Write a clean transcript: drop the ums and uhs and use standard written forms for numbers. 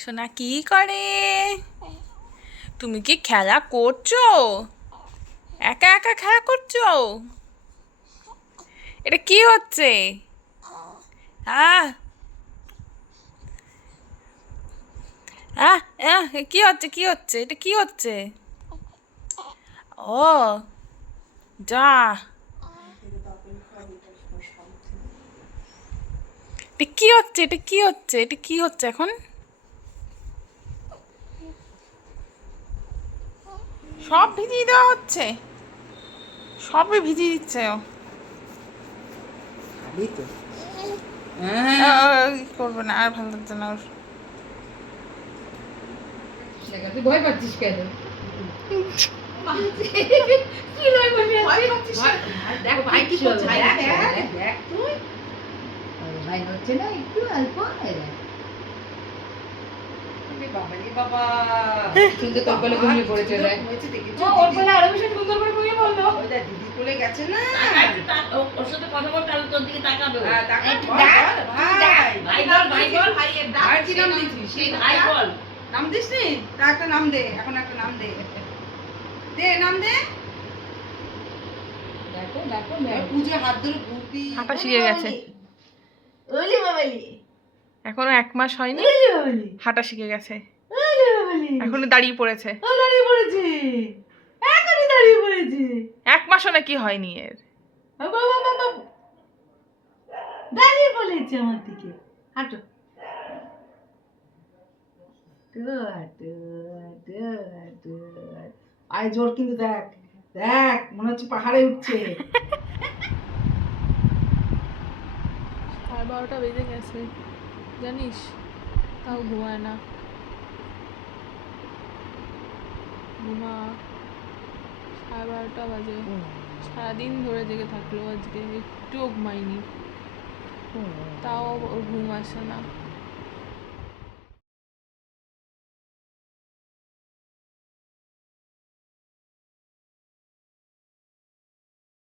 সোনা কি করে? তুমি কি খেলা করছো? একা একা খেলা করছো? এটা কি হচ্ছে? আহ আহ আহ কি হচ্ছে, কি হচ্ছে, এটা কি হচ্ছে? ও যা, এটা কি হচ্ছে, এটা কি হচ্ছে, এটা কি হচ্ছে এখন? সব ভিজিয়ে দেওয়া হচ্ছে, সবই ভিজিয়ে দিচ্ছে ও। খাবি তো? করবো না, আর ভালো লাগছে না ওর। তুই ভয় পাচ্ছিস কেন? কি লয় বসে আছিস? দেখ ভাই কি করছে, দেখ তুই। ভাই হচ্ছে না একটু অল্প বাবা সুন্দর তোর কোলে ঘুমিয়ে পড়েছে দেখ। ওর কোলে আরো বেশি সুন্দর করে ঘুমিয়ে পড়লো। ওই দেখ দিদি কোলে গেছে না। ওর সাথে কথা বল, তাহলে তোর দিকে তাকাবে। হ্যাঁ তাকাবে। ভাই বল, ভাই বল, ভাই এর ডাক। ভাই কি নাম দিছিস? ভাই বল। নাম দিস নি? তা একটা নাম দে, এখন একটা নাম দে। দে নাম দে। দেখো দেখো পূজা হাত ধরে ঘুরবি। হাঁটা শিখে গেছে, ওলি বাবালি। এখনো 1 মাস হয়নি, ওলি বাবালি। হাঁটা শিখে গেছে, ওলি বাবালি। এখনো দাঁড়িয়ে পড়েছে। ও দাঁড়িয়ে পড়েছে, এখনই দাঁড়িয়ে পড়েছে। 1 মাসও নাকি হয়নি এর। বাবা বাবা দাঁড়িয়ে পড়েছে আমার দিকে। হাঁটো। আয় জোর কিন্তু দেখ, দেখ মনে হচ্ছে পাহাড়ে উঠছে। 12:30 বেজে গেছে জানিস, তাও ঘুমায় না। ঘুমা, 12:30 বাজে, সারাদিন ধরে জেগে থাকলো আজকে, একটুও ঘুমায়নি, তাও ওর ঘুম আসে না।